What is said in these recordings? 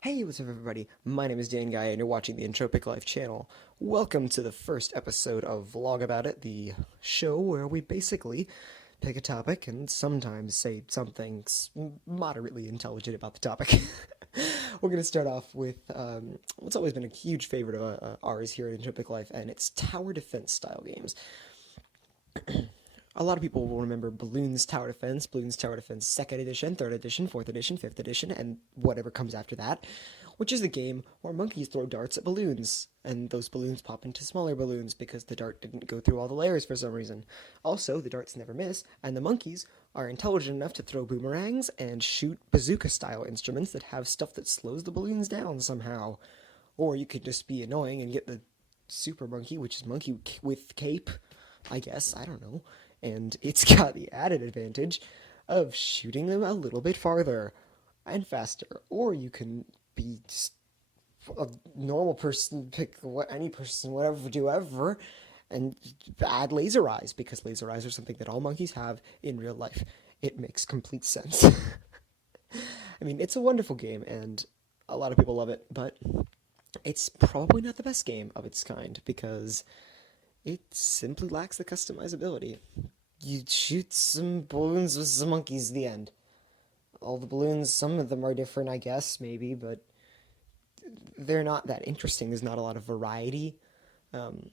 Hey, what's up, everybody? My name is Dan Guy, and you're watching the EntropicLife Channel. Welcome to the first episode of Vlog About It, the show where we basically pick a topic and sometimes say something moderately intelligent about the topic. We're going to start off with what's always been a huge favorite of ours here at Entropic Life, and it's tower defense style games. A lot of people will remember Balloons Tower Defense 2nd Edition, 3rd Edition, 4th Edition, 5th Edition, and whatever comes after that, which is the game where monkeys throw darts at balloons, and those balloons pop into smaller balloons because the dart didn't go through all the layers for some reason. Also, the darts never miss, and the monkeys are intelligent enough to throw boomerangs and shoot bazooka-style instruments that have stuff that slows the balloons down somehow. Or you could just be annoying and get the super monkey, which is monkey with cape, I guess, I don't know. And it's got the added advantage of shooting them a little bit farther and faster. Or you can be just a normal person, pick any person, whatever, do ever, and add laser eyes, because laser eyes are something that all monkeys have in real life. It makes complete sense. I mean, it's a wonderful game, and a lot of people love it, but it's probably not the best game of its kind, because it simply lacks the customizability. You shoot some balloons with some monkeys at the end. All the balloons, some of them are different, I guess, maybe, but they're not that interesting. There's not a lot of variety. Um,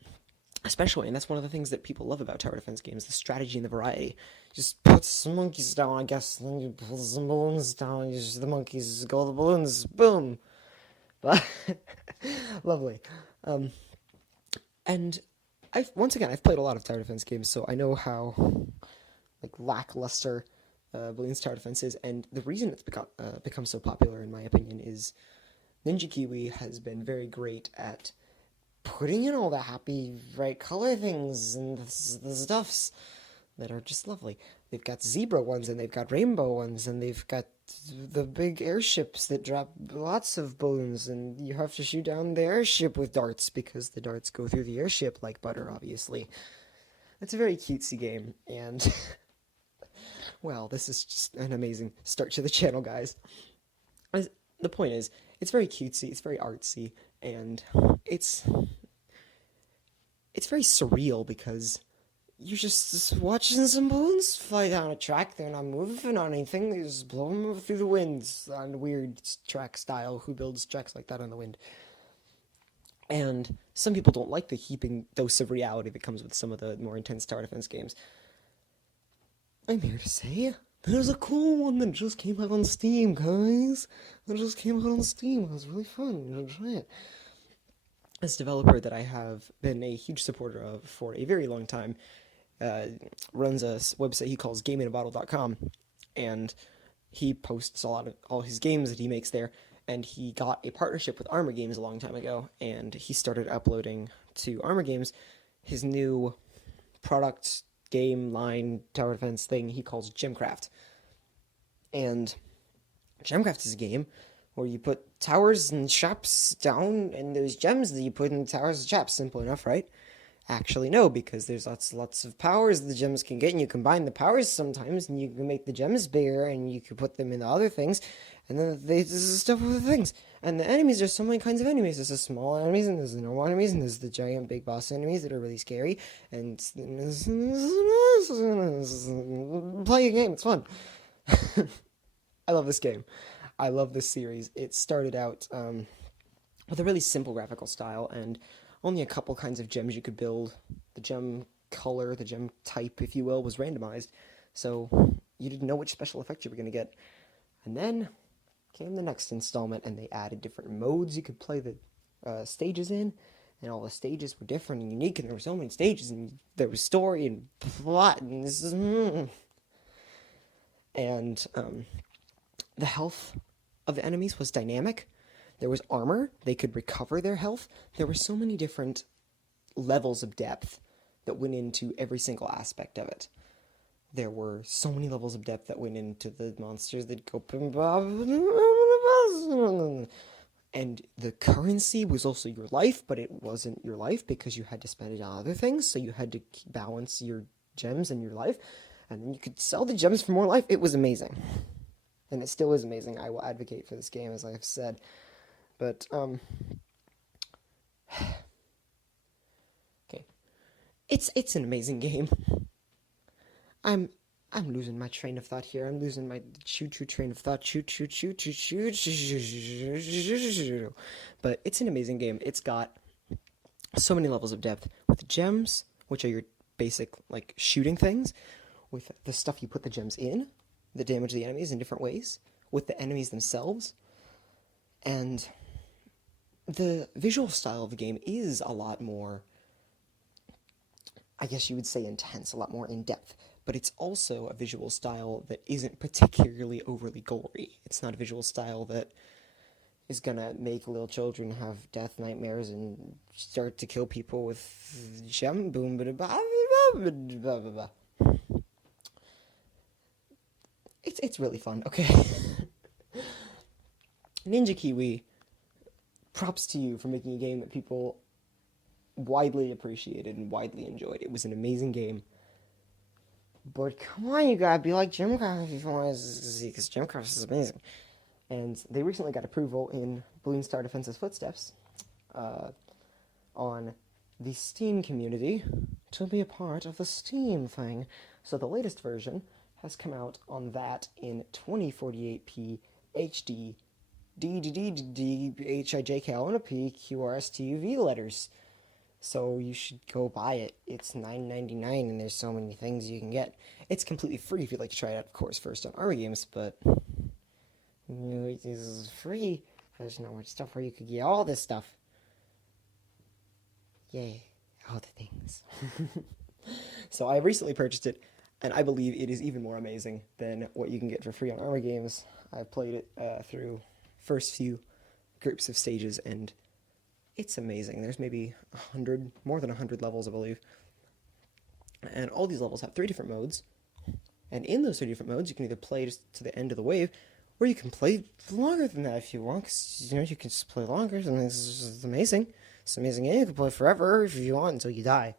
Especially, and that's one of the things that people love about tower defense games, the strategy and the variety. Just put some monkeys down, I guess, and then you pull some balloons down, you just, the monkeys go the balloons, boom! But, lovely. Um, and I've played a lot of tower defense games, so I know how lackluster Balloons Tower Defense is, and the reason it's become so popular, in my opinion, is Ninja Kiwi has been very great at putting in all the happy, bright color things and the stuffs that are just lovely. They've got zebra ones, and they've got rainbow ones, and they've got the big airships that drop lots of balloons, and you have to shoot down the airship with darts because the darts go through the airship like butter, obviously. It's a very cutesy game, and well, this is just an amazing start to the channel, guys. The point is, it's very cutesy, it's very artsy, and it's it's very surreal because you're just watching some balloons fly down a track. They're not moving on anything. They just blow them through the winds on weird track style. Who builds tracks like that on the wind? And some people don't like the heaping dose of reality that comes with some of the more intense tower defense games. I'm here to say there's a cool one that just came out on Steam, guys. That just came out on Steam. It was really fun. You should try it. This developer that I have been a huge supporter of for a very long time uh, runs a website he calls GameInABottle.com, and he posts a lot of all his games that he makes there. And he got a partnership with Armor Games a long time ago, and he started uploading to Armor Games his new product game line tower defense thing he calls Gemcraft. And Gemcraft is a game where you put towers and shops down, and there's gems that you put in towers and shops. Simple enough, right? Actually, no, because there's lots of powers the gems can get, and you combine the powers sometimes, and you can make the gems bigger, and you can put them into other things, and then this is stuff with the things. And the enemies, there's so many kinds of enemies. There's the small enemies, and there's the normal enemies, and there's the giant big boss enemies that are really scary. And play a game, it's fun. I love this game. I love this series. It started out with a really simple graphical style and only a couple kinds of gems you could build. The gem color, the gem type, if you will, was randomized, so you didn't know which special effect you were going to get. And then came the next installment, and they added different modes you could play the stages in, and all the stages were different and unique, and there were so many stages, and there was story and plot, and this is... And the health of the enemies was dynamic. There was armor. They could recover their health. There were so many different levels of depth that went into every single aspect of it. There were so many levels of depth that went into the monsters that go... And the currency was also your life, but it wasn't your life because you had to spend it on other things, so you had to balance your gems and your life, and then you could sell the gems for more life. It was amazing. And it still is amazing. I will advocate for this game, as I have said. But, okay. It's an amazing game. I'm I'm losing my train of thought here. I'm losing my choo-choo train of thought. Choo-choo-choo-choo-choo-choo-choo-choo-choo. But it's an amazing game. It's got so many levels of depth with gems, which are your basic like shooting things, with the stuff you put the gems in that damage the enemies in different ways, with the enemies themselves, and the visual style of the game is a lot more, I guess you would say, intense, a lot more in depth. But it's also a visual style that isn't particularly overly gory. It's not a visual style that is gonna make little children have death nightmares and start to kill people with gem boom it's really fun. Okay. Ninja Kiwi, props to you for making a game that people widely appreciated and widely enjoyed. It was an amazing game. But come on, you gotta be like Gemcraft if you want to see, because Gemcraft is amazing. And they recently got approval in Balloon Star Defense's footsteps on the Steam community to be a part of the Steam thing. So the latest version has come out on that in 2048p HD DDDDHIJKL and a PQRSTUV letters. So you should go buy it. It's $9.99 and there's so many things you can get. It's completely free if you'd like to try it out, of course, first on Army Games, but it is free. There's not much stuff where you could get all this stuff. Yay, all the things. So I recently purchased it, and I believe it is even more amazing than what you can get for free on Army Games. I played it through first few groups of stages, and it's amazing. There's maybe 100, more than 100 levels, I believe. And all these levels have 3 different modes. And in those 3 different modes, you can either play just to the end of the wave, or you can play longer than that if you want, because, you can just play longer, and this is amazing. It's an amazing game. You can play forever if you want until you die.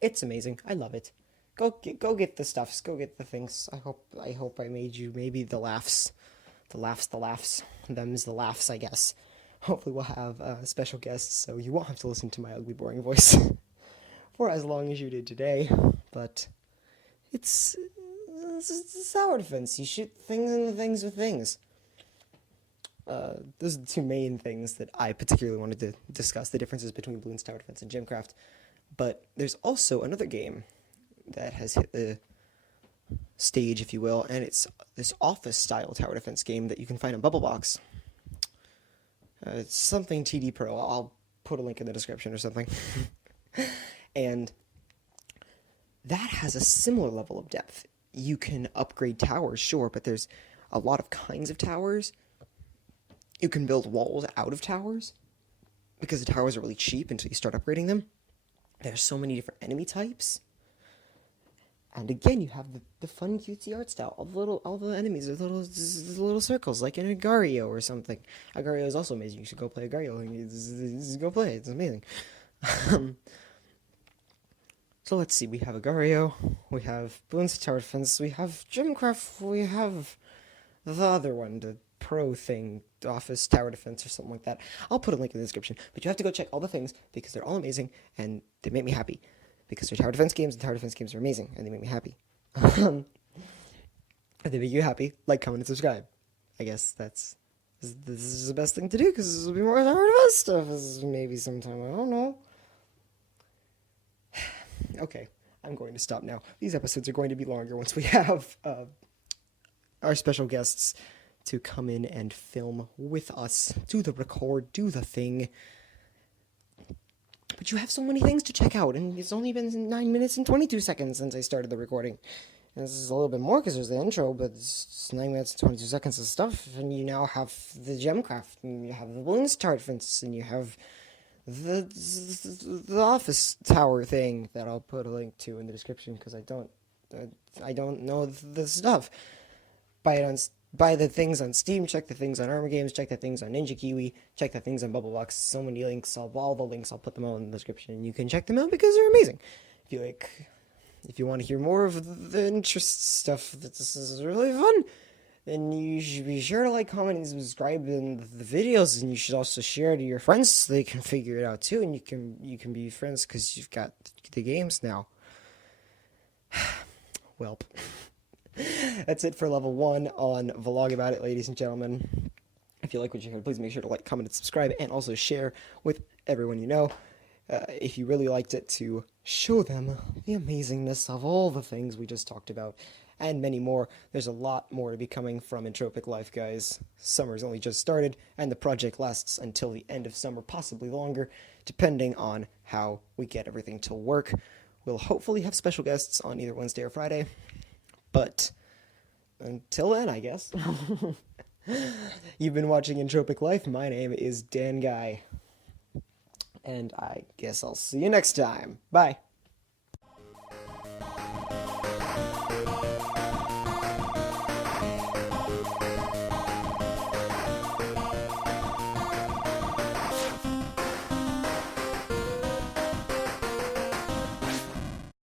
It's amazing. I love it. Go get the stuffs. Go get the things. I hope I made you maybe the laughs. The laughs. Them's the laughs, I guess. Hopefully we'll have special guests, so you won't have to listen to my ugly, boring voice for as long as you did today. But it's tower defense. You shoot things into things with things. Those are the 2 main things that I particularly wanted to discuss, the differences between Balloons Tower Defense and Gemcraft. But there's also another game that has hit the stage, if you will, and it's this office-style tower defense game that you can find on Bubblebox. It's something TD Pro. I'll put a link in the description or something. And that has a similar level of depth. You can upgrade towers, sure, but there's a lot of kinds of towers. You can build walls out of towers, because the towers are really cheap until you start upgrading them. There's so many different enemy types. And again, you have the fun, cutesy art style. All the enemies are little circles, like in Agario or something. Agario is also amazing. You should go play Agario. Just go play it. It's amazing. So let's see. We have Agario. We have Balloons Tower Defense. We have Gemcraft. We have the other one, the Pro thing, Office Tower Defense or something like that. I'll put a link in the description. But you have to go check all the things because they're all amazing and they make me happy. Because they're tower defense games, and tower defense games are amazing, and they make me happy. If they make you happy, like, comment, and subscribe. I guess this is the best thing to do, because this will be more tower defense stuff, maybe sometime, I don't know. Okay, I'm going to stop now. These episodes are going to be longer once we have our special guests to come in and film with us, do the record, do the thing. But you have so many things to check out, and it's only been 9 minutes and 22 seconds since I started the recording. And this is a little bit more because there's the intro, but it's 9 minutes and 22 seconds of stuff, and you now have the Gemcraft, and you have the Balloon Star Defense, and you have the office tower thing that I'll put a link to in the description, because I don't know the stuff. Buy the things on Steam, check the things on Armor Games, check the things on Ninja Kiwi, check the things on Bubblebox. So many links, all the links, I'll put them all in the description, and you can check them out because they're amazing. If you want to hear more of the interest stuff, this is really fun, then you should be sure to like, comment, and subscribe in the videos, and you should also share to your friends so they can figure it out too, and you can be friends because you've got the games now. Welp. That's it for level 1 on Vlog About It, ladies and gentlemen. If you like what you heard, please make sure to like, comment, and subscribe, and also share with everyone you know. If you really liked it, to show them the amazingness of all the things we just talked about, and many more. There's a lot more to be coming from Entropic Life, guys. Summer's only just started, and the project lasts until the end of summer, possibly longer, depending on how we get everything to work. We'll hopefully have special guests on either Wednesday or Friday, but until then, I guess. You've been watching Entropic Life. My name is Dan Guy, and I guess I'll see you next time. Bye.